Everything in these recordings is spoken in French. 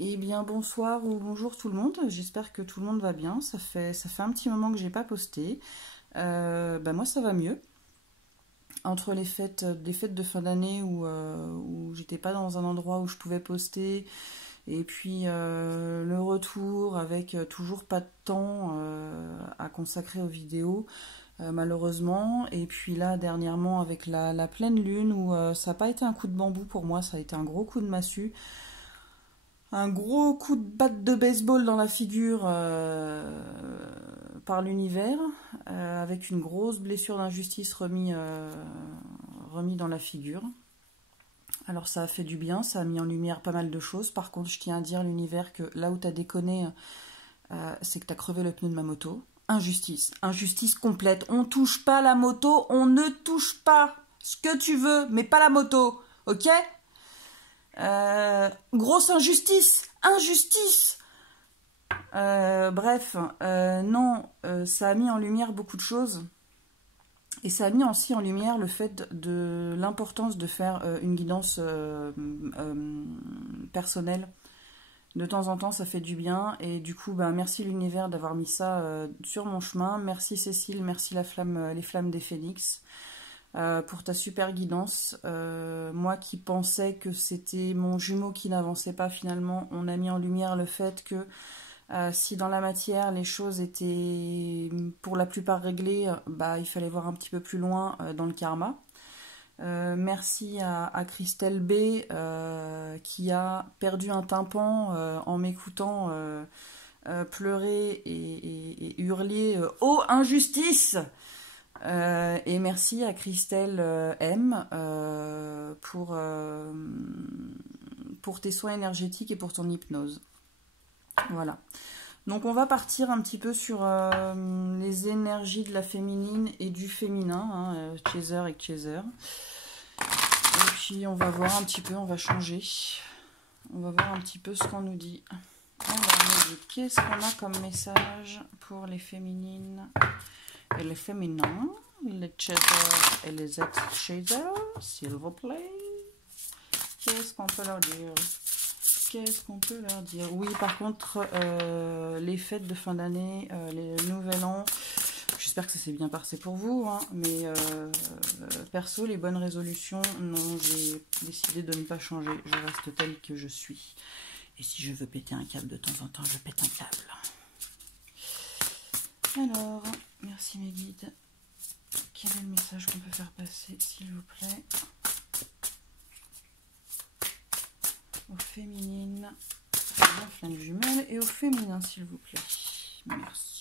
Eh bien bonsoir ou bonjour tout le monde, j'espère que tout le monde va bien, ça fait un petit moment que j'ai pas posté. Moi ça va mieux. Entre des fêtes de fin d'année où j'étais pas dans un endroit où je pouvais poster, et puis le retour avec toujours pas de temps à consacrer aux vidéos, malheureusement. Et puis là dernièrement avec la pleine lune où ça n'a pas été un coup de bambou pour moi, ça a été un gros coup de massue. Un gros coup de batte de baseball dans la figure par l'univers, avec une grosse blessure d'injustice remis dans la figure. Alors ça a fait du bien, ça a mis en lumière pas mal de choses. Par contre, je tiens à dire l'univers que là où t'as déconné, c'est que t'as crevé le pneu de ma moto. Injustice, injustice complète. On touche pas la moto, on ne touche pas ce que tu veux, mais pas la moto, ok ? Grosse injustice, injustice. Non, ça a mis en lumière beaucoup de choses. Et ça a mis aussi en lumière le fait de l'importance de faire une guidance personnelle. De temps en temps, ça fait du bien. Et du coup, merci l'univers d'avoir mis ça sur mon chemin. Merci Cécile, merci les flammes des phénix. Pour ta super guidance. Moi qui pensais que c'était mon jumeau qui n'avançait pas, finalement, on a mis en lumière le fait que si dans la matière les choses étaient pour la plupart réglées, il fallait voir un petit peu plus loin dans le karma. Merci à Christelle B qui a perdu un tympan en m'écoutant pleurer et hurler « Oh, injustice !» Et merci à Christelle M pour tes soins énergétiques et pour ton hypnose. Voilà. Donc on va partir un petit peu sur les énergies de la féminine et du féminin, chaser et chaser. Et puis on va voir un petit peu, on va changer. On va voir un petit peu ce qu'on nous dit. Alors, on nous dit qu'est-ce qu'on a comme message pour les féminines et les féminins, les chasers et les ex-chasers, s'il vous plaît. Qu'est-ce qu'on peut leur dire? Qu'est-ce qu'on peut leur dire? Oui, par contre, les fêtes de fin d'année, les nouvel an, j'espère que ça s'est bien passé pour vous, hein, mais perso, les bonnes résolutions, non, j'ai décidé de ne pas changer. Je reste telle que je suis. Et si je veux péter un câble de temps en temps, je pète un câble. Alors, merci mes guides. Quel est le message qu'on peut faire passer, s'il vous plaît? Aux féminines, la flamme jumelle, et aux féminins, s'il vous plaît. Merci.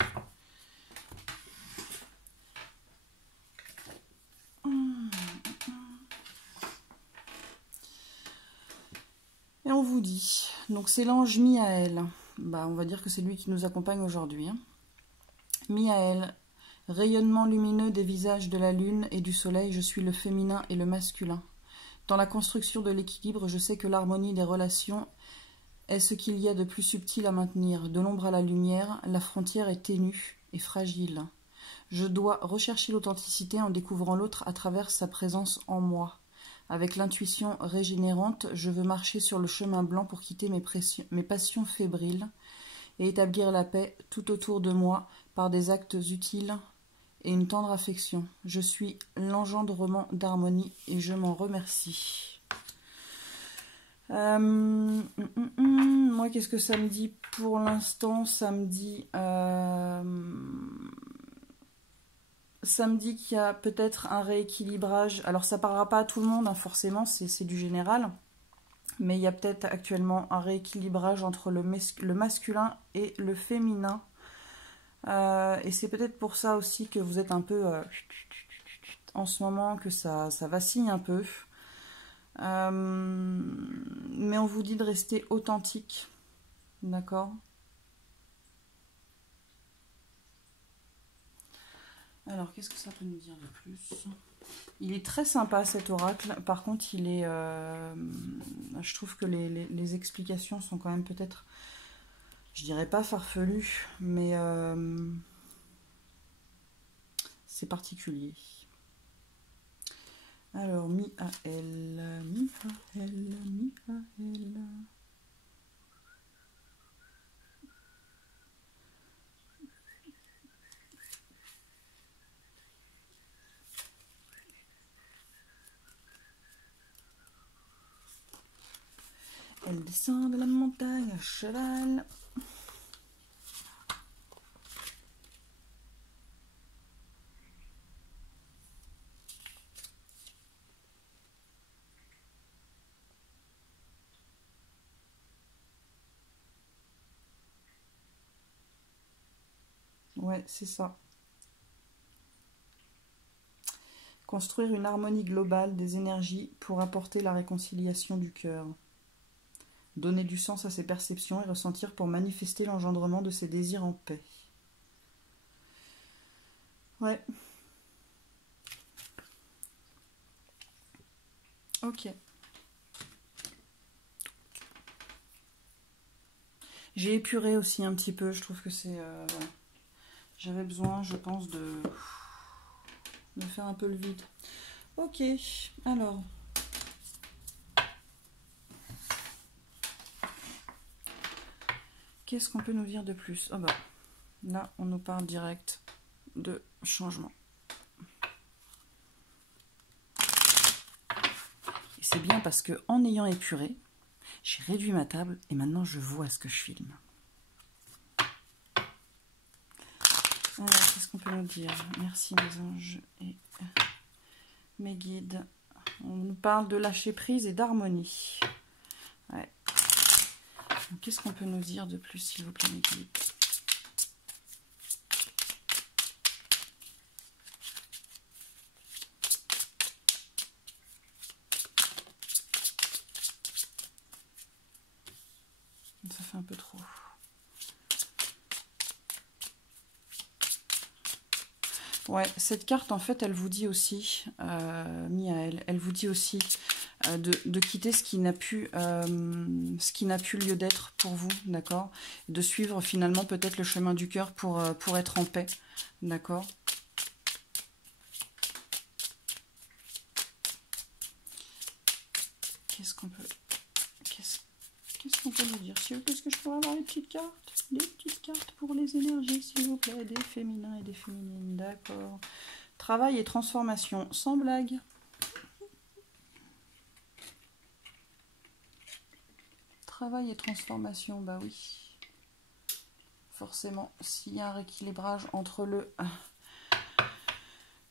Et on vous dit, donc c'est l'ange Miaël. On va dire que c'est lui qui nous accompagne aujourd'hui. Hein. Miaël, rayonnement lumineux des visages de la lune et du soleil, je suis le féminin et le masculin. Dans la construction de l'équilibre, je sais que l'harmonie des relations est ce qu'il y a de plus subtil à maintenir. De l'ombre à la lumière, la frontière est ténue et fragile. Je dois rechercher l'authenticité en découvrant l'autre à travers sa présence en moi. Avec l'intuition régénérante, je veux marcher sur le chemin blanc pour quitter mes passions fébriles et établir la paix tout autour de moi par des actes utiles et une tendre affection. Je suis l'engendrement d'harmonie et je m'en remercie. Moi, qu'est-ce que ça me dit pour l'instant? Ça me dit qu'il y a peut-être un rééquilibrage. Alors, ça ne parlera pas à tout le monde, hein, forcément, c'est du général. Mais il y a peut-être actuellement un rééquilibrage entre le masculin et le féminin. Et c'est peut-être pour ça aussi que vous êtes un peu en ce moment, que ça vacille un peu. Mais on vous dit de rester authentique. D'accord? Alors, qu'est-ce que ça peut nous dire de plus? Il est très sympa cet oracle. Par contre, je trouve que les explications sont quand même peut-être, je dirais pas farfelues, mais c'est particulier. Alors, Miaël. Elle descend de la montagne à cheval. Ouais, c'est ça. Construire une harmonie globale des énergies pour apporter la réconciliation du cœur. Donner du sens à ses perceptions et ressentir pour manifester l'engendrement de ses désirs en paix. Ouais. Ok. J'ai épuré aussi un petit peu, je trouve que c'est... ouais. J'avais besoin, je pense, de faire un peu le vide. Ok, alors... Qu'est-ce qu'on peut nous dire de plus? Ah bah, là, on nous parle direct de changement. Et c'est bien parce que en ayant épuré, j'ai réduit ma table et maintenant je vois ce que je filme. Alors, qu'est-ce qu'on peut nous dire? Merci mes anges et mes guides. On nous parle de lâcher prise et d'harmonie. Ouais. Qu'est-ce qu'on peut nous dire de plus, s'il vous plaît, mes guides? Ça fait un peu trop. Ouais, cette carte, en fait, elle vous dit aussi, Miaël, elle vous dit aussi de quitter ce qui n'a plus lieu d'être pour vous, d'accord? De suivre finalement peut-être le chemin du cœur pour être en paix, d'accord? Qu'est-ce qu'on peut nous dire? Est-ce que je pourrais avoir les petites cartes? Des petites cartes pour les énergies, s'il vous plaît, des féminins et des féminines, d'accord. Travail et transformation, sans blague. Travail et transformation, bah oui. Forcément, s'il y a un rééquilibrage entre le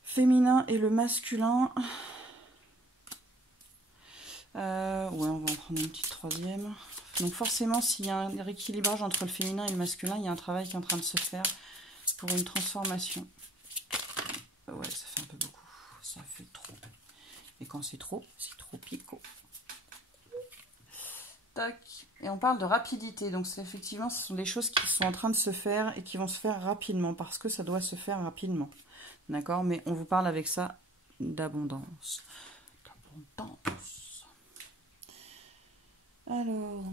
féminin et le masculin... ouais, on va en prendre une petite troisième. Donc forcément, s'il y a un rééquilibrage entre le féminin et le masculin, il y a un travail qui est en train de se faire pour une transformation. Ouais, ça fait un peu beaucoup. Ça fait trop. Et quand c'est trop picot. Tac. Et on parle de rapidité. Donc effectivement, ce sont des choses qui sont en train de se faire et qui vont se faire rapidement parce que ça doit se faire rapidement. D'accord? Mais on vous parle avec ça d'abondance. D'abondance. Alors...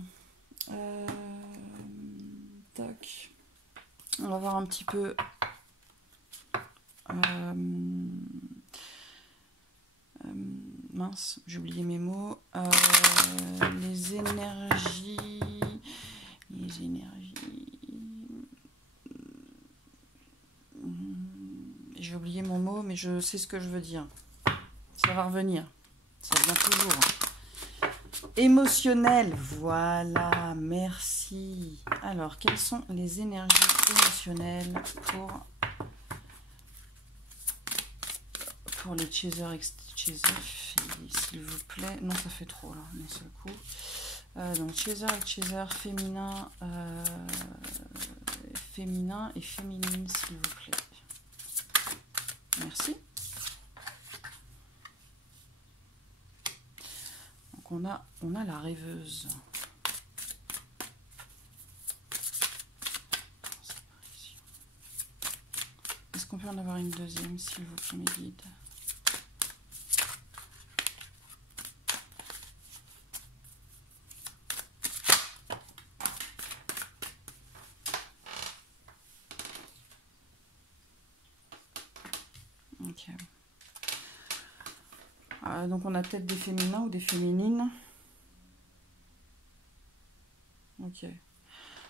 tac. On va voir un petit peu... mince, j'ai oublié mes mots. Les énergies... J'ai oublié mon mot, mais je sais ce que je veux dire. Ça va revenir. Ça vient toujours. Émotionnel, voilà, merci. Alors, quelles sont les énergies émotionnelles pour les chasers, s'il vous plaît? Non, ça fait trop là, d'un seul coup. Donc, chaser et chaser féminin, féminin et féminine, s'il vous plaît. Merci. Donc, on a la rêveuse. Est-ce qu'on peut en avoir une deuxième, s'il vous plaît, mes guides? Ok. Donc on a peut-être des féminins ou des féminines. Ok.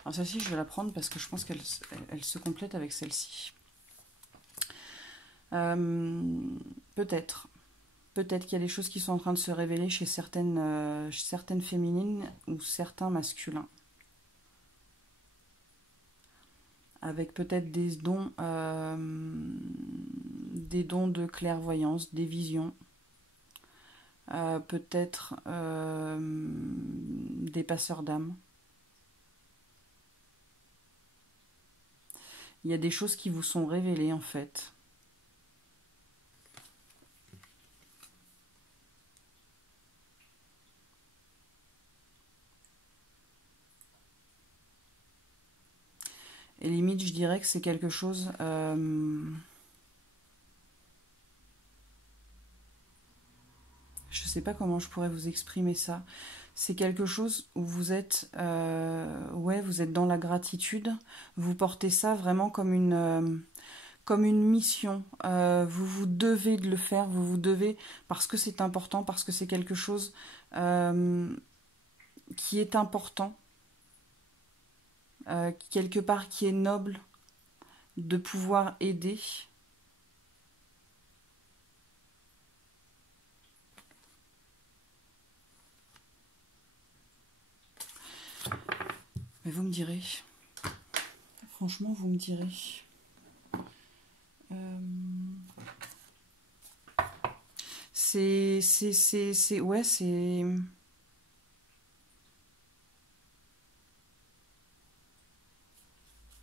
Alors celle-ci, je vais la prendre parce que je pense qu'elle se complète avec celle-ci. Peut-être. Peut-être qu'il y a des choses qui sont en train de se révéler chez certaines féminines ou certains masculins. Avec peut-être des dons de clairvoyance, des visions. Peut-être des passeurs d'âme. Il y a des choses qui vous sont révélées en fait. Et limite, je dirais que c'est quelque chose... je sais pas comment je pourrais vous exprimer ça. C'est quelque chose où vous êtes... ouais, vous êtes dans la gratitude. Vous portez ça vraiment comme une mission. Vous vous devez de le faire. Vous vous devez parce que c'est important, parce que c'est quelque chose qui est important. Quelque part qui est noble de pouvoir aider. Mais vous me direz, franchement vous me direz, ouais c'est...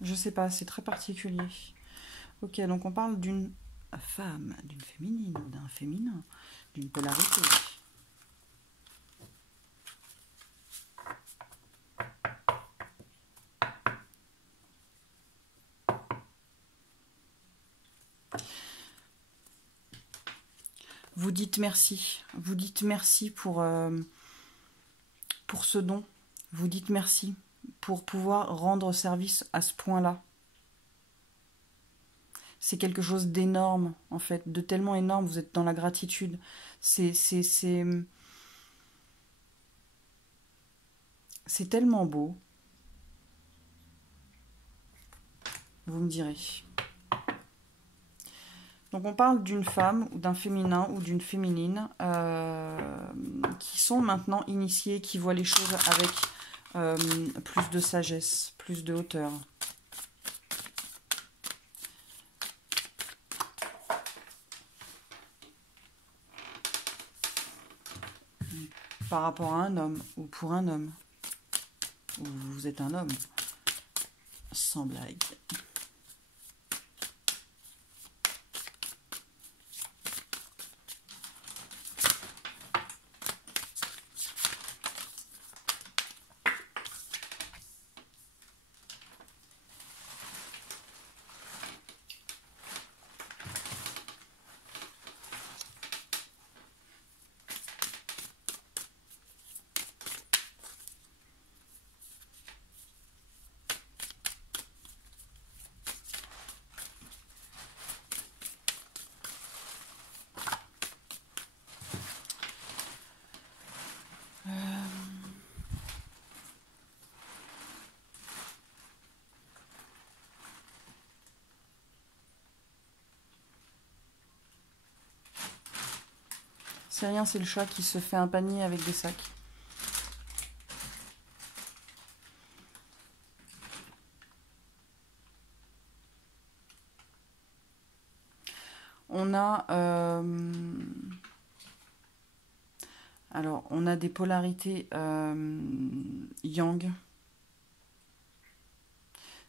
Je sais pas, c'est très particulier. Ok, donc on parle d'une femme, d'une féminine, d'un féminin, d'une polarité. Vous dites merci pour ce don. Vous dites merci pour pouvoir rendre service à ce point-là. C'est quelque chose d'énorme, en fait, de tellement énorme, vous êtes dans la gratitude. C'est tellement beau. Vous me direz. Donc on parle d'une femme, ou d'un féminin, ou d'une féminine, qui sont maintenant initiés, qui voient les choses avec plus de sagesse, plus de hauteur. Par rapport à un homme, ou pour un homme. Ou vous êtes un homme. Sans blague. C'est rien, c'est le chat qui se fait un panier avec des sacs. On a... alors, on a des polarités yang.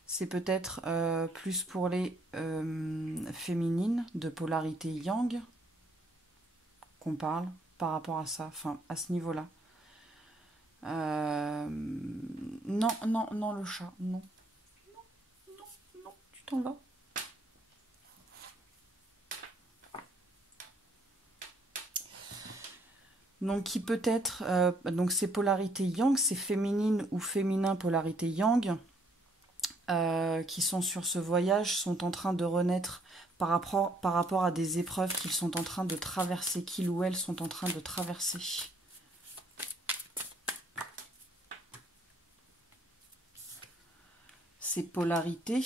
C'est peut-être plus pour les féminines de polarité yang qu'on parle par rapport à ça, enfin à ce niveau-là. Non, non, non, le chat, non. Non, non, non, tu t'en vas. Donc qui peut être, donc ces polarités yang, ces féminines ou féminins polarité yang, qui sont sur ce voyage, sont en train de renaître par rapport à des épreuves qu'ils sont en train de traverser, qu'ils ou elles sont en train de traverser. Ces polarités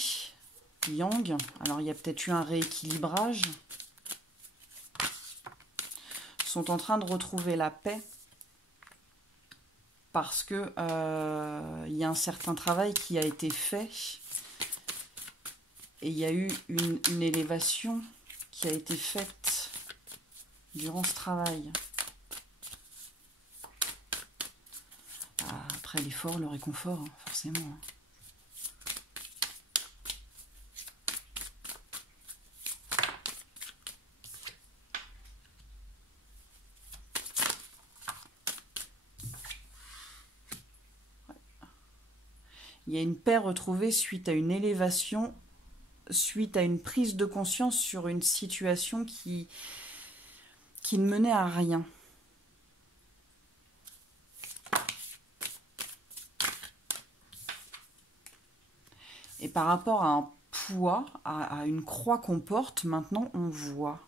yang, alors il y a peut-être eu un rééquilibrage, sont en train de retrouver la paix parce que il y a un certain travail qui a été fait et il y a eu une élévation qui a été faite durant ce travail. Après l'effort, le réconfort, hein, forcément. Il y a une paix retrouvée suite à une élévation, suite à une prise de conscience sur une situation qui ne menait à rien. Et par rapport à un poids, à une croix qu'on porte, maintenant on voit.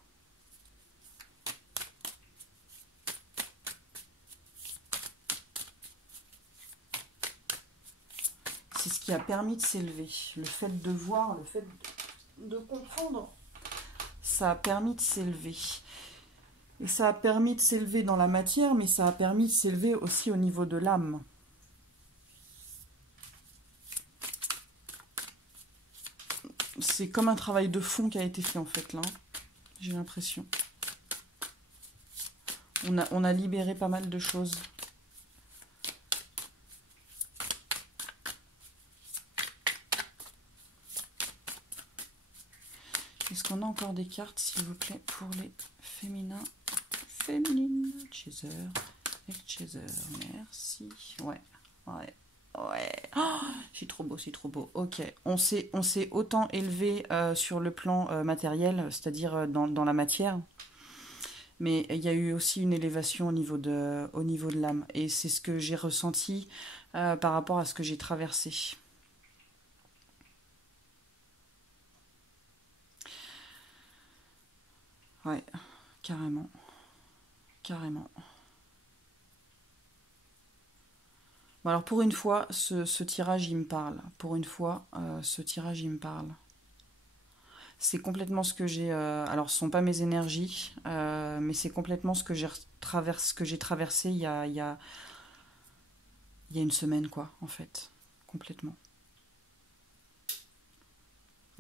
C'est ce qui a permis de s'élever. Le fait de voir, le fait de comprendre, ça a permis de s'élever. Et ça a permis de s'élever dans la matière, mais ça a permis de s'élever aussi au niveau de l'âme. C'est comme un travail de fond qui a été fait en fait là, j'ai l'impression. On a libéré pas mal de choses. Est-ce qu'on a encore des cartes, s'il vous plaît, pour les féminins? Féminine, chaser, et chaser, merci. Ouais, ouais, ouais. Oh, c'est trop beau, c'est trop beau. Ok, on s'est autant élevé sur le plan matériel, c'est-à-dire dans la matière. Mais il y a eu aussi une élévation au niveau de l'âme. Et c'est ce que j'ai ressenti par rapport à ce que j'ai traversé. Ouais, carrément. Carrément. Bon, alors pour une fois, ce tirage, il me parle. Pour une fois, ce tirage, il me parle. C'est complètement ce que j'ai... alors, ce ne sont pas mes énergies, mais c'est complètement ce que j'ai traversé il y a une semaine, quoi, en fait. Complètement.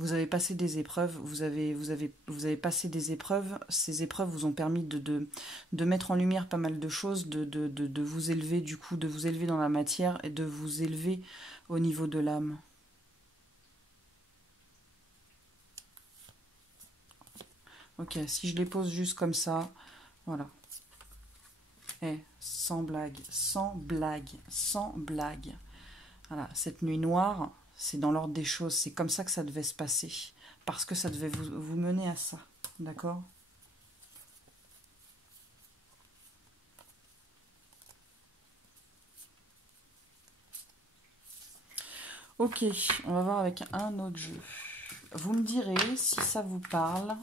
Vous avez passé des épreuves, vous avez passé des épreuves. Ces épreuves vous ont permis de mettre en lumière pas mal de choses, de vous élever, du coup, de vous élever dans la matière et de vous élever au niveau de l'âme. Ok, si je les pose juste comme ça, voilà. Eh, sans blague, sans blague, sans blague. Voilà, cette nuit noire, c'est dans l'ordre des choses. C'est comme ça que ça devait se passer. Parce que ça devait vous mener à ça. D'accord ? Ok, on va voir avec un autre jeu. Vous me direz si ça vous parle.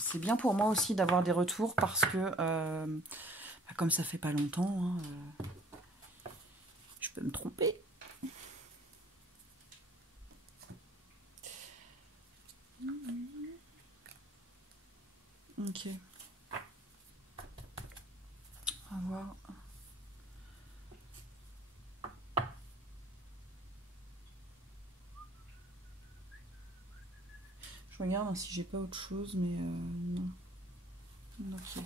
C'est bien pour moi aussi d'avoir des retours parce que, comme ça fait pas longtemps, hein, je peux me tromper. Ok. On va voir. Je regarde si j'ai pas autre chose, mais non. Ok.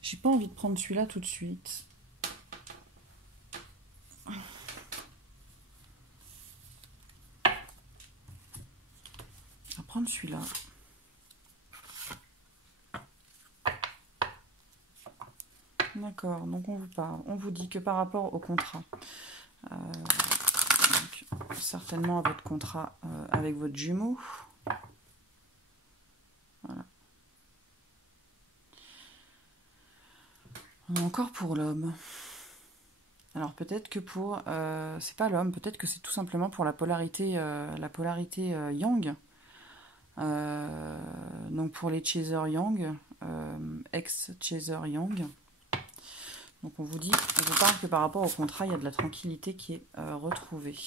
J'ai pas envie de prendre celui-là tout de suite. On va prendre celui-là. D'accord, donc on vous parle. On vous dit que par rapport au contrat, donc, certainement à votre contrat avec votre jumeau. Voilà. On a encore pour l'homme. Alors peut-être que pour... c'est pas l'homme, peut-être que c'est tout simplement pour la polarité yang. Donc pour les chaser yang, ex-chaser yang. Donc on vous parle que par rapport au contrat, il y a de la tranquillité qui est retrouvée.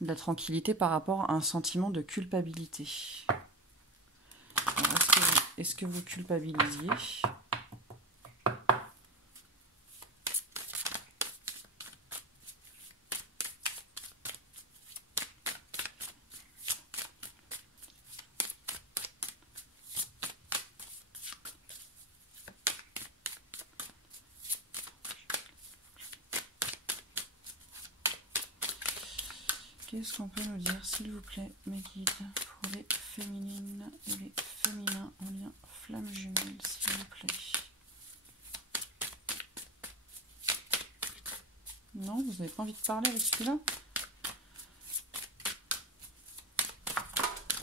De la tranquillité par rapport à un sentiment de culpabilité. Est-ce que vous culpabilisiez ? Qu'est-ce qu'on peut nous dire, s'il vous plaît, mes guides, pour les féminines et les féminins en lien flamme jumelle, s'il vous plaît. Non, vous n'avez pas envie de parler avec celui-là?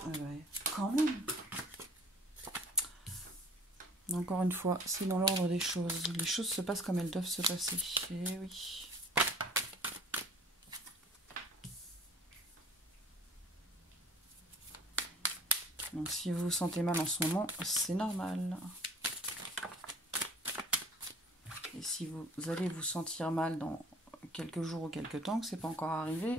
Ah ouais, quand même. Encore une fois, c'est dans l'ordre des choses. Les choses se passent comme elles doivent se passer. Eh oui. Donc si vous vous sentez mal en ce moment, c'est normal. Et si vous allez vous sentir mal dans quelques jours ou quelques temps, que c'est pas encore arrivé,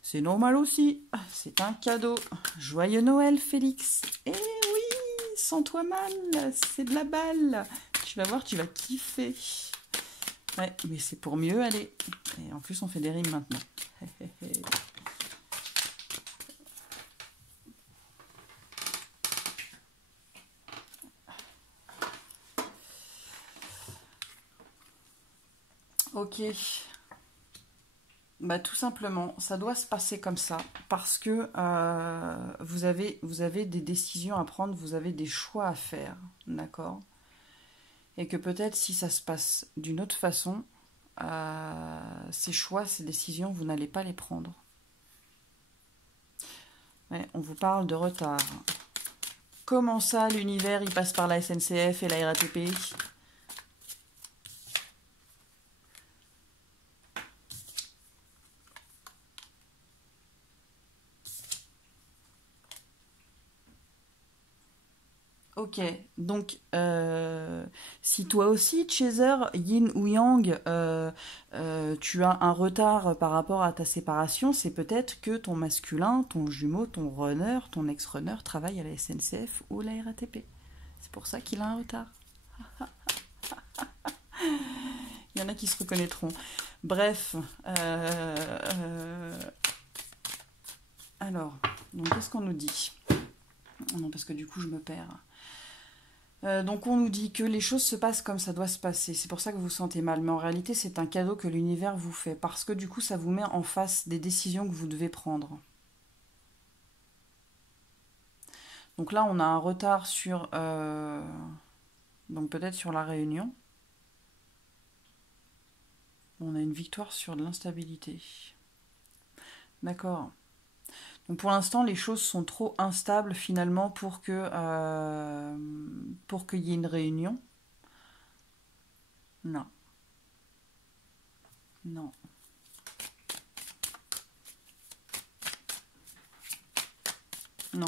c'est normal aussi. C'est un cadeau. Joyeux Noël, Félix. Eh oui, sens-toi mal, c'est de la balle. Tu vas voir, tu vas kiffer. Ouais, mais c'est pour mieux aller. Et en plus, on fait des rimes maintenant. Ok. Bah, tout simplement, ça doit se passer comme ça parce que vous avez des décisions à prendre, vous avez des choix à faire, d'accord? Et que peut-être si ça se passe d'une autre façon, ces choix, ces décisions, vous n'allez pas les prendre. Ouais, on vous parle de retard. Comment ça, l'univers, il passe par la SNCF et la RATP ? Ok, donc si toi aussi, Chaser, Yin ou Yang, tu as un retard par rapport à ta séparation, c'est peut-être que ton masculin, ton jumeau, ton runner, ton ex-runner travaille à la SNCF ou la RATP. C'est pour ça qu'il a un retard. Il y en a qui se reconnaîtront. Bref, alors, donc qu'est-ce qu'on nous dit? Non, parce que du coup, je me perds. Donc on nous dit que les choses se passent comme ça doit se passer. C'est pour ça que vous vous sentez mal. Mais en réalité, c'est un cadeau que l'univers vous fait. Parce que du coup, ça vous met en face des décisions que vous devez prendre. Donc là, on a un retard sur... donc peut-être sur la réunion. On a une victoire sur de l'instabilité. D'accord. Donc pour l'instant, les choses sont trop instables finalement pour qu'il y ait une réunion. Non. Non. Non.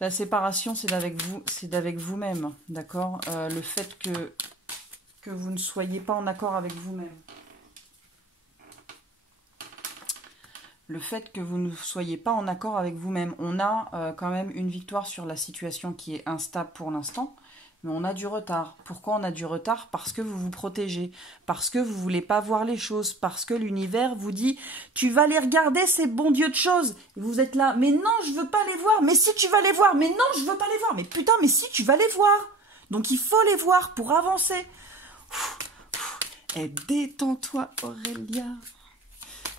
La séparation, c'est d'avec vous, c'est d'avec vous-même, d'accord? Le fait que vous ne soyez pas en accord avec vous-même. Le fait que vous ne soyez pas en accord avec vous-même. On a quand même une victoire sur la situation qui est instable pour l'instant, mais on a du retard. Pourquoi on a du retard? Parce que vous vous protégez, parce que vous ne voulez pas voir les choses, parce que l'univers vous dit « Tu vas les regarder, ces bons dieux de choses !» Et vous êtes là « Mais non, je veux pas les voir !»« Mais si, tu vas les voir !»« Mais non, je veux pas les voir !»« Mais putain, mais si, tu vas les voir !» Donc il faut les voir pour avancer. Et détends-toi, Aurélia.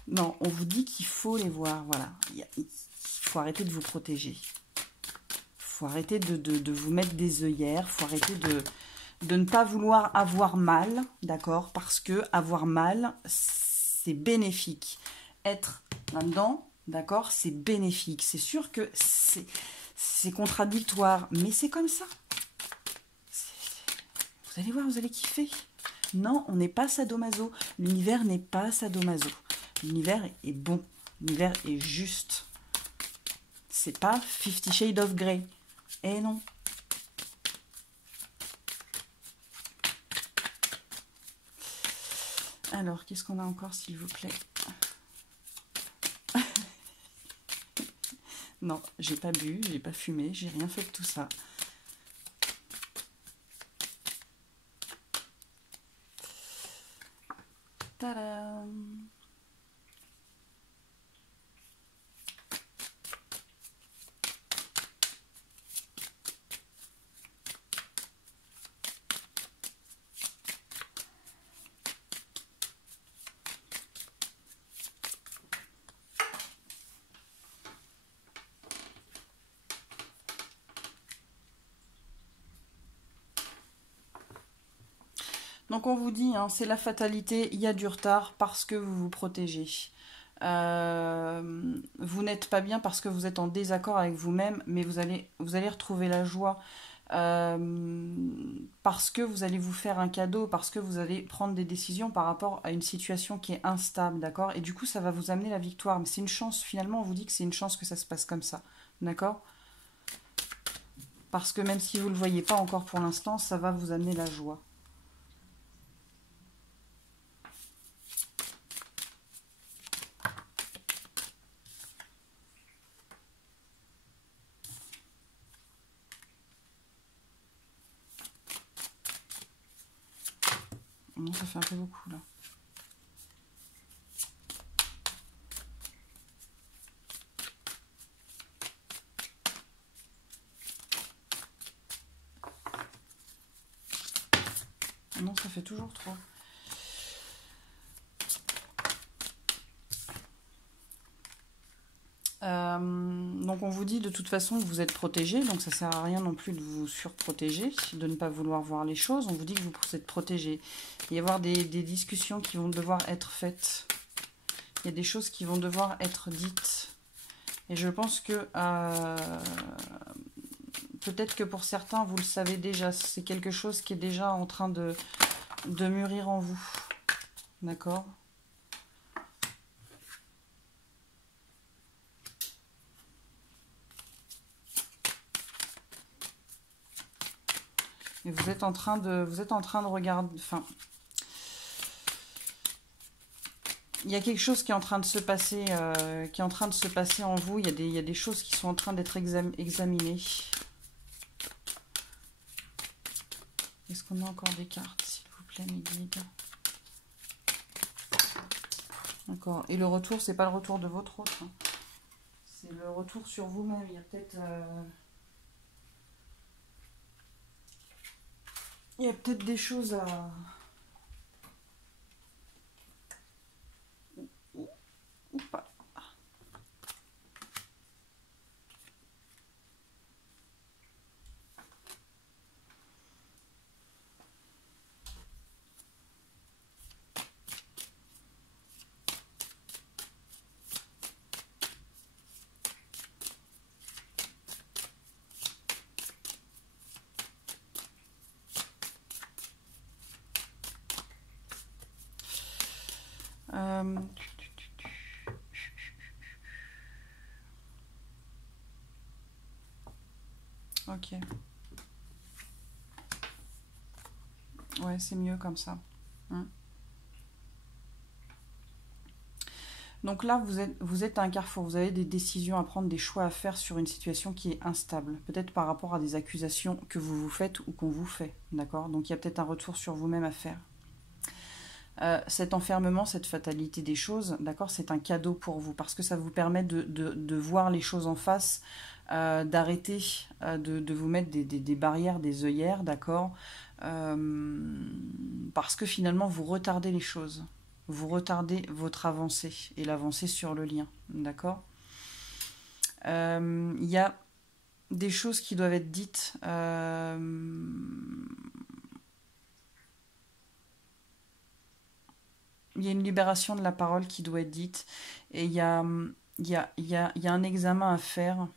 Non, on vous dit qu'il faut les voir, voilà. Il faut arrêter de vous protéger. Il faut arrêter de vous mettre des œillères. Il faut arrêter de ne pas vouloir avoir mal, d'accord? Parce que avoir mal, c'est bénéfique. Être là-dedans, d'accord, c'est bénéfique. C'est sûr que c'est contradictoire, mais c'est comme ça. Vous allez voir, vous allez kiffer. Non, on n'est pas sadomaso. L'univers n'est pas sadomaso. L'univers est bon. L'univers est juste. C'est pas 50 Shades of Grey. Eh non. Alors, qu'est-ce qu'on a encore, s'il vous plaît? Non, j'ai pas bu, j'ai pas fumé, j'ai rien fait de tout ça. Tadam! Donc on vous dit, hein, c'est la fatalité, il y a du retard parce que vous vous protégez. Vous n'êtes pas bien parce que vous êtes en désaccord avec vous-même, mais vous allez retrouver la joie parce que vous allez vous faire un cadeau, parce que vous allez prendre des décisions par rapport à une situation qui est instable, d'accord? Et du coup, ça va vous amener la victoire. Mais c'est une chance, finalement, on vous dit que c'est une chance que ça se passe comme ça, d'accord? Parce que même si vous ne le voyez pas encore pour l'instant, ça va vous amener la joie. Non, ça fait un peu beaucoup, là. Non, ça fait toujours trop. Donc on vous dit de toute façon que vous êtes protégé, donc ça sert à rien non plus de vous surprotéger, de ne pas vouloir voir les choses. On vous dit que vous êtes protégé. Il va y avoir des discussions qui vont devoir être faites. Il y a des choses qui vont devoir être dites. Et je pense que peut-être que pour certains, vous le savez déjà. C'est quelque chose qui est déjà en train de mûrir en vous. D'accord ? Et vous êtes en train de regarder. Enfin, il y a quelque chose qui est en train de se passer, en vous. Il y a des choses qui sont en train d'être examinées. Est-ce qu'on a encore des cartes, s'il vous plaît, mes guides? D'accord. Et le retour, c'est pas le retour de votre autre. Hein. C'est le retour sur vous-même. Il y a peut-être... Il y a peut-être des choses à... Ou pas. Ok. Ouais, c'est mieux comme ça. Donc là, vous êtes à un carrefour. Vous avez des décisions à prendre, des choix à faire sur une situation qui est instable. Peut-être par rapport à des accusations que vous vous faites ou qu'on vous fait. D'accord? Donc il y a peut-être un retour sur vous-même à faire. Cet enfermement, cette fatalité des choses, d'accord, c'est un cadeau pour vous parce que ça vous permet de voir les choses en face, d'arrêter de vous mettre des barrières, des œillères, d'accord, parce que finalement vous retardez les choses, vous retardez votre avancée et l'avancée sur le lien, d'accord. Il y a des choses qui doivent être dites. Il y a une libération de la parole qui doit être dite. Et il y a un examen à faire.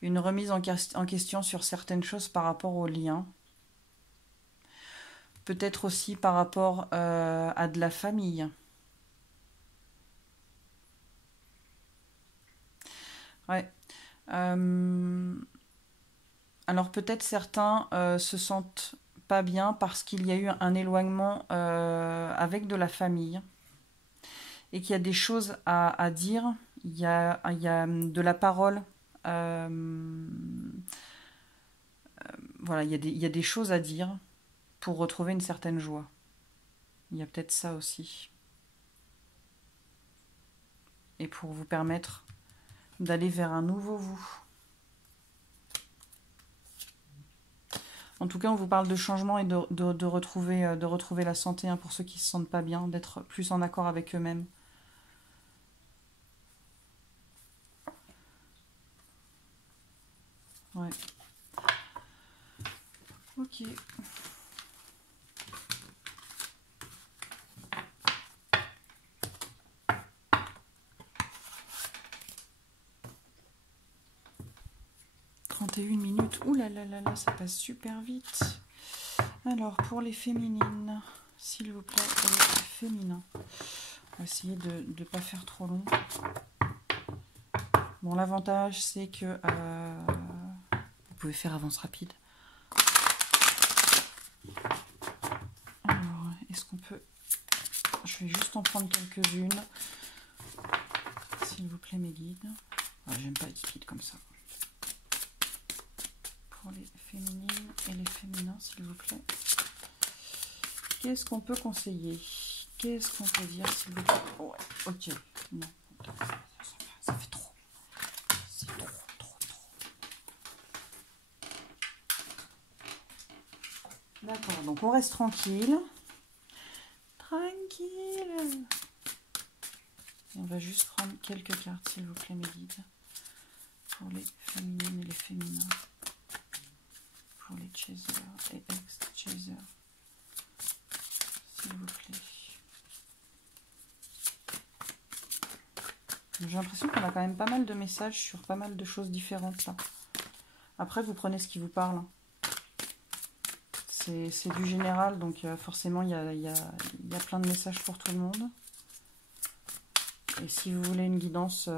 Une remise en question sur certaines choses par rapport au lien. Peut-être aussi par rapport à de la famille. Ouais. Alors peut-être certains se sentent pas bien parce qu'il y a eu un éloignement avec de la famille et qu'il y a des choses à dire. Il y a de la parole. Voilà, il y a des choses à dire pour retrouver une certaine joie. Il y a peut-être ça aussi. Et pour vous permettre d'aller vers un nouveau vous. En tout cas, on vous parle de changement et de retrouver la santé pour ceux qui ne se sentent pas bien, d'être plus en accord avec eux-mêmes. Ouais. Ok. Une minutes. Ouh là là là là, ça passe super vite. Alors, pour les féminines, s'il vous plaît, pour les féminins. On va essayer de ne pas faire trop long. Bon, l'avantage, c'est que vous pouvez faire avance rapide. Alors, est-ce qu'on peut... Je vais juste en prendre quelques-unes. S'il vous plaît, mes guides. J'aime pas être speed comme ça. Pour les féminines et les féminins, s'il vous plaît. Qu'est-ce qu'on peut conseiller? Qu'est-ce qu'on peut dire, s'il vous plaît? Ouais, ok. Non, ça fait trop. C'est trop. D'accord, donc on reste tranquille. Tranquille. Et on va juste prendre quelques cartes, s'il vous plaît, mes guides. Pour les féminines et les féminins. Pour les chasers et ex-chasers. S'il vous plaît. J'ai l'impression qu'on a quand même pas mal de messages sur pas mal de choses différentes là. Après, vous prenez ce qui vous parle. C'est du général, donc forcément, il y a plein de messages pour tout le monde. Et si vous voulez une guidance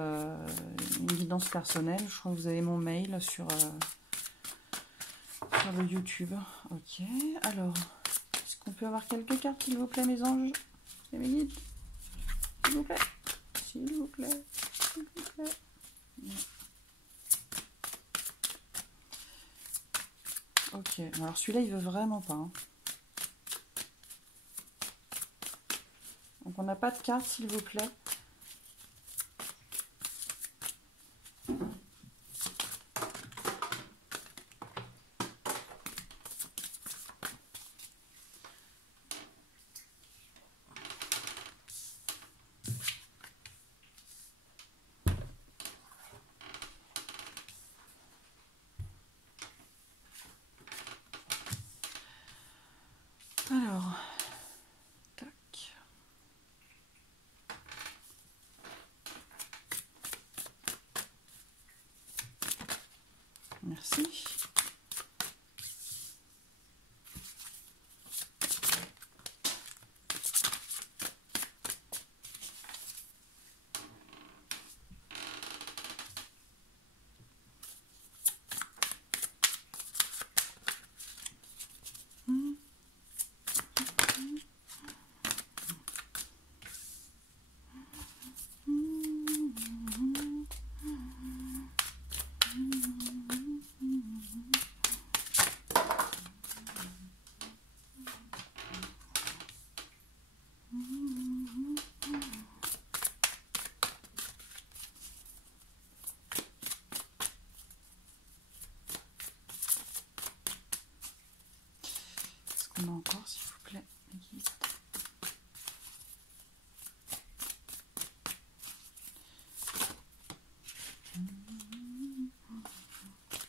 personnelle, je crois que vous avez mon mail sur le YouTube. Ok, alors, est-ce qu'on peut avoir quelques cartes, s'il vous plaît, mes anges et mes guides? S'il vous plaît. S'il vous plaît. S'il vous plaît. Non. Ok, alors celui-là, il veut vraiment pas. Hein. Donc, on n'a pas de carte, s'il vous plaît. Alors, tac. Merci. Est-ce qu'on a encore, s'il vous plaît, les guides?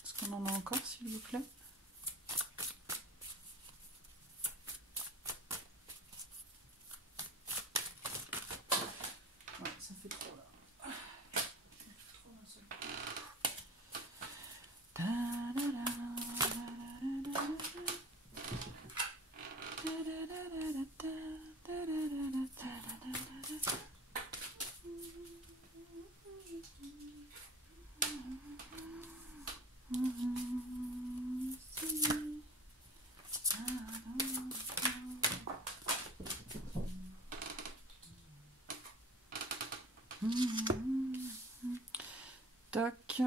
Est-ce qu'on en a encore, s'il vous plaît? Ouais, ça fait trop là. Ça fait trop d'un seul coup. Ta-da-da, ta-da-da, ta-da-da. Tac.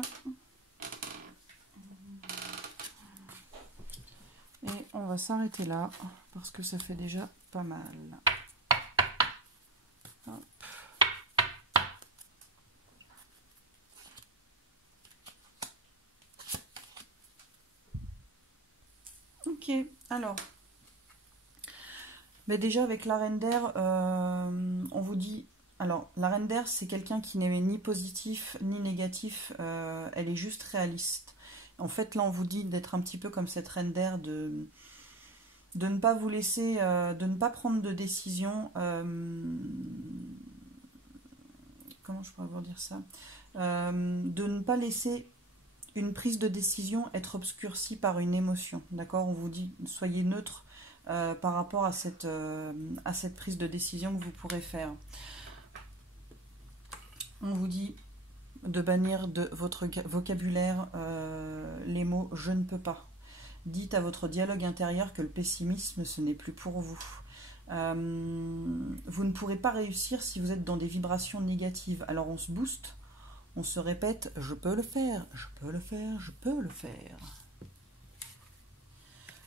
Et on va s'arrêter là, parce que ça fait déjà pas mal. Hop. Ok, alors. Mais déjà avec la reine d'air, on vous dit... Alors, la reine d'air, c'est quelqu'un qui n'est ni positif ni négatif, elle est juste réaliste. En fait, là, on vous dit d'être un petit peu comme cette reine d'air, de ne pas vous laisser, de ne pas prendre de décision. Comment je pourrais vous dire ça, de ne pas laisser une prise de décision être obscurcie par une émotion. D'accord? On vous dit, soyez neutre par rapport à cette prise de décision que vous pourrez faire. On vous dit de bannir de votre vocabulaire les mots « je ne peux pas ». Dites à votre dialogue intérieur que le pessimisme, ce n'est plus pour vous. Vous ne pourrez pas réussir si vous êtes dans des vibrations négatives. Alors on se booste, on se répète « je peux le faire, je peux le faire, je peux le faire ».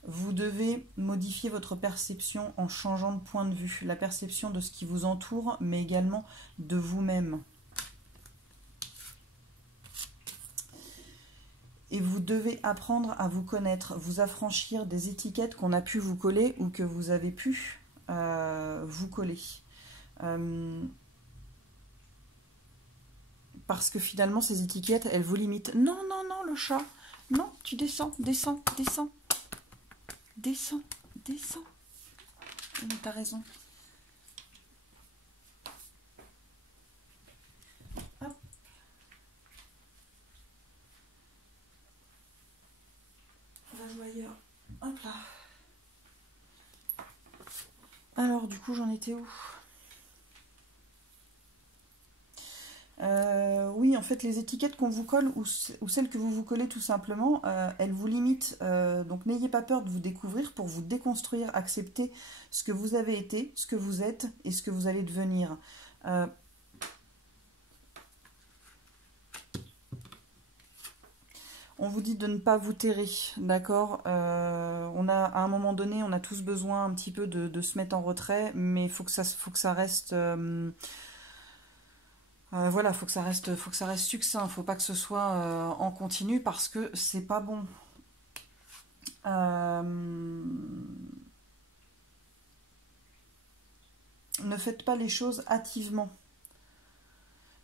Vous devez modifier votre perception en changeant de point de vue. La perception de ce qui vous entoure, mais également de vous-même. Et vous devez apprendre à vous connaître, vous affranchir des étiquettes qu'on a pu vous coller ou que vous avez pu vous coller. Parce que finalement, ces étiquettes, elles vous limitent. Non, non, non, le chat. Non, tu descends, descends, descends. Descends, descends. Mais t'as raison. Hop. On va jouer ailleurs. Hop là. Alors, du coup, j'en étais où? Oui, en fait, les étiquettes qu'on vous colle ou celles que vous vous collez tout simplement, elles vous limitent. Donc, n'ayez pas peur de vous découvrir pour vous déconstruire, accepter ce que vous avez été, ce que vous êtes et ce que vous allez devenir. On vous dit de ne pas vous terrer, d'accord? À un moment donné, on a tous besoin un petit peu de se mettre en retrait, mais il faut que ça reste... voilà, faut que ça reste succinct, faut pas que ce soit en continu parce que c'est pas bon. Ne faites pas les choses hâtivement.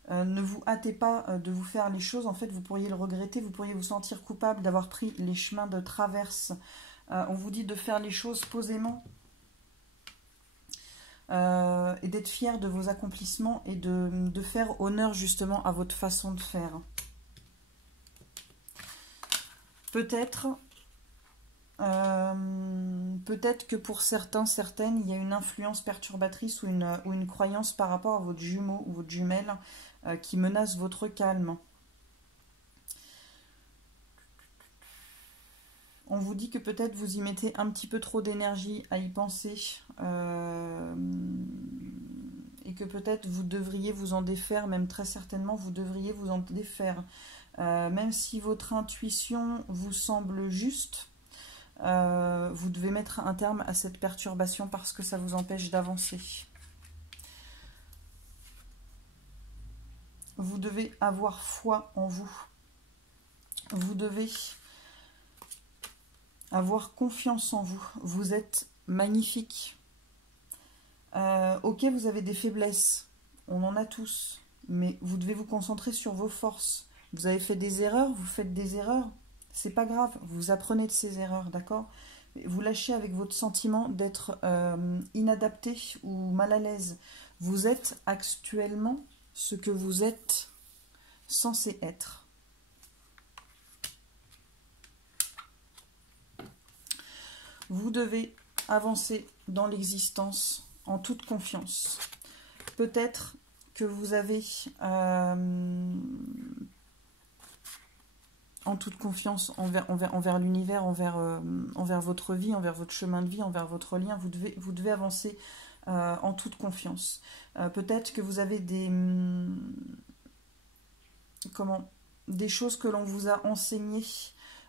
Ne vous hâtez pas de vous faire les choses, en fait vous pourriez le regretter, vous pourriez vous sentir coupable d'avoir pris les chemins de traverse. On vous dit de faire les choses posément. Et d'être fier de vos accomplissements et de faire honneur justement à votre façon de faire. Peut-être que pour certains, certaines, il y a une influence perturbatrice ou une croyance par rapport à votre jumeau ou votre jumelle qui menace votre calme. On vous dit que peut-être vous y mettez un petit peu trop d'énergie à y penser et que peut-être vous devriez vous en défaire, même très certainement vous devriez vous en défaire. Même si votre intuition vous semble juste, vous devez mettre un terme à cette perturbation parce que ça vous empêche d'avancer. Vous devez avoir foi en vous. Vous devez avoir confiance en vous. Vous êtes magnifique. Ok, vous avez des faiblesses. On en a tous. Mais vous devez vous concentrer sur vos forces. Vous avez fait des erreurs, vous faites des erreurs. C'est pas grave, vous apprenez de ces erreurs, d'accord? Vous lâchez avec votre sentiment d'être inadapté ou mal à l'aise. Vous êtes actuellement ce que vous êtes censé être. Vous devez avancer dans l'existence en toute confiance. Peut-être que vous avez en toute confiance envers l'univers, envers votre vie, envers votre chemin de vie, envers votre lien. Vous devez avancer en toute confiance. Peut-être que vous avez des choses que l'on vous a enseignées,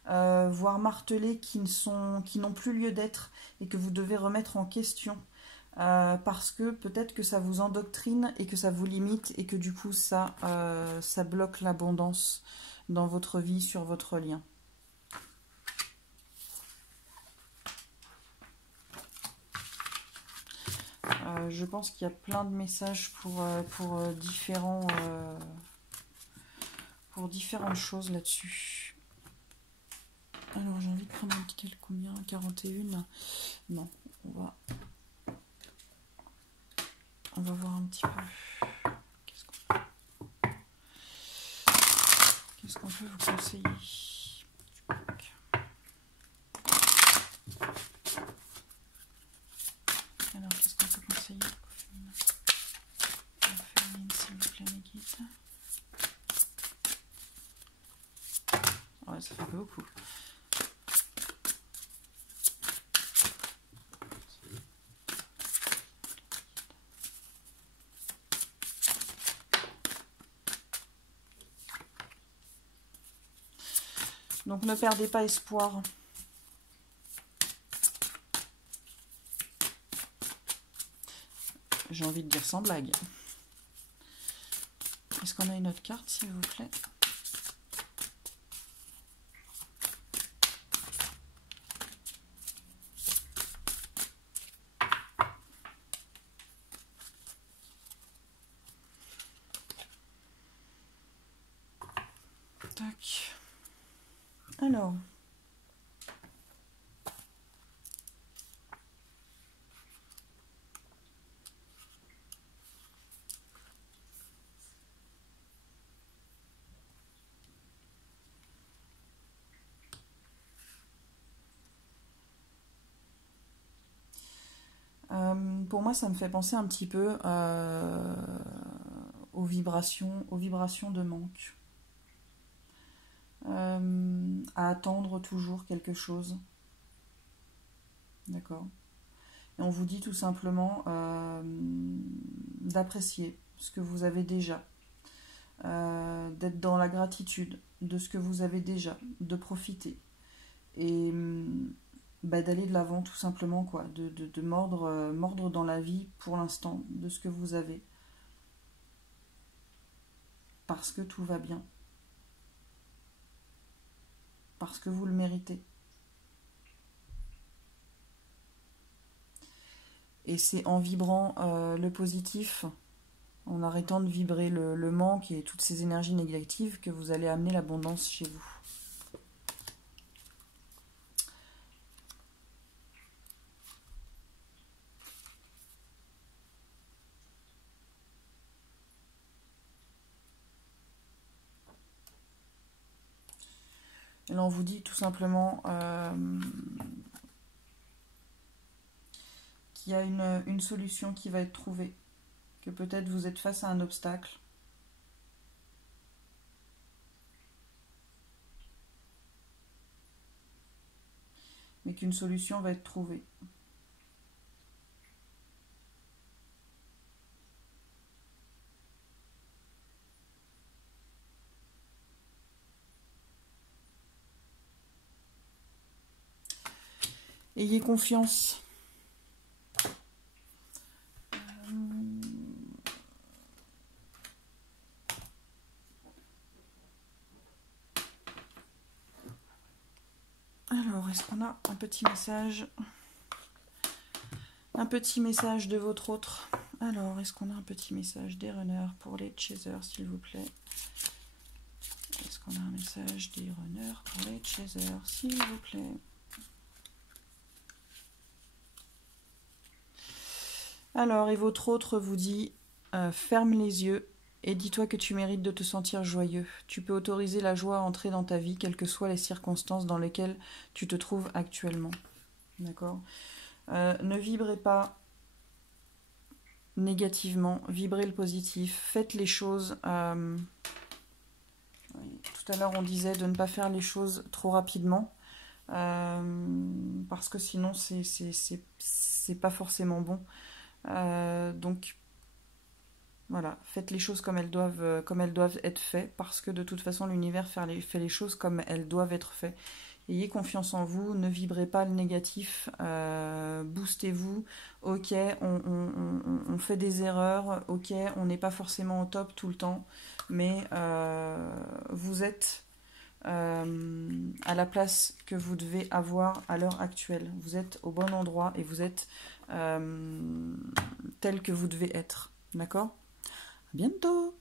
voire martelées, qui n'ont plus lieu d'être et que vous devez remettre en question. Parce que peut-être que ça vous endoctrine et que ça vous limite et que du coup ça bloque l'abondance dans votre vie, sur votre lien. Je pense qu'il y a plein de messages pour différentes choses là-dessus. Alors j'ai envie de prendre un petit combien, 41. Non, on va voir un petit peu. Qu'est-ce qu'on peut vous conseiller? Alors, qu'est-ce qu'on peut conseiller au féminin? Au féminin, s'il vous plaît, mes guides. Ouais, ça fait beaucoup. Donc, ne perdez pas espoir. J'ai envie de dire sans blague. Est-ce qu'on a une autre carte, s'il vous plaît? Tac. Alors. Pour moi, ça me fait penser un petit peu aux vibrations de manque. À attendre toujours quelque chose. D'accord? Et on vous dit tout simplement d'apprécier ce que vous avez déjà, d'être dans la gratitude de ce que vous avez déjà, de profiter. Et d'aller de l'avant tout simplement, quoi, de mordre dans la vie pour l'instant de ce que vous avez, parce que tout va bien, parce que vous le méritez. Et c'est en vibrant le positif, en arrêtant de vibrer le manque et toutes ces énergies négatives, que vous allez amener l'abondance chez vous. Et là, on vous dit tout simplement qu'il y a une solution qui va être trouvée, que peut-être vous êtes face à un obstacle. Mais qu'une solution va être trouvée. Ayez confiance. Alors, est-ce qu'on a un petit message? Un petit message de votre autre. Alors, est-ce qu'on a un petit message des runners pour les chasers, s'il vous plaît? Est-ce qu'on a un message des runners pour les chasers, s'il vous plaît? Alors, et votre autre vous dit, ferme les yeux et dis-toi que tu mérites de te sentir joyeux. Tu peux autoriser la joie à entrer dans ta vie, quelles que soient les circonstances dans lesquelles tu te trouves actuellement. D'accord? Ne vibrez pas négativement, vibrez le positif, faites les choses. Tout à l'heure, on disait de ne pas faire les choses trop rapidement, parce que sinon, c'est pas forcément bon. Donc voilà, faites les choses comme elles doivent être faites, parce que de toute façon l'univers fait les choses comme elles doivent être faites. Ayez confiance en vous, ne vibrez pas le négatif, boostez-vous. Ok, on fait des erreurs, ok, on n'est pas forcément au top tout le temps, mais vous êtes à la place que vous devez avoir à l'heure actuelle. Vous êtes au bon endroit et vous êtes tel que vous devez être. D'accord ? À bientôt!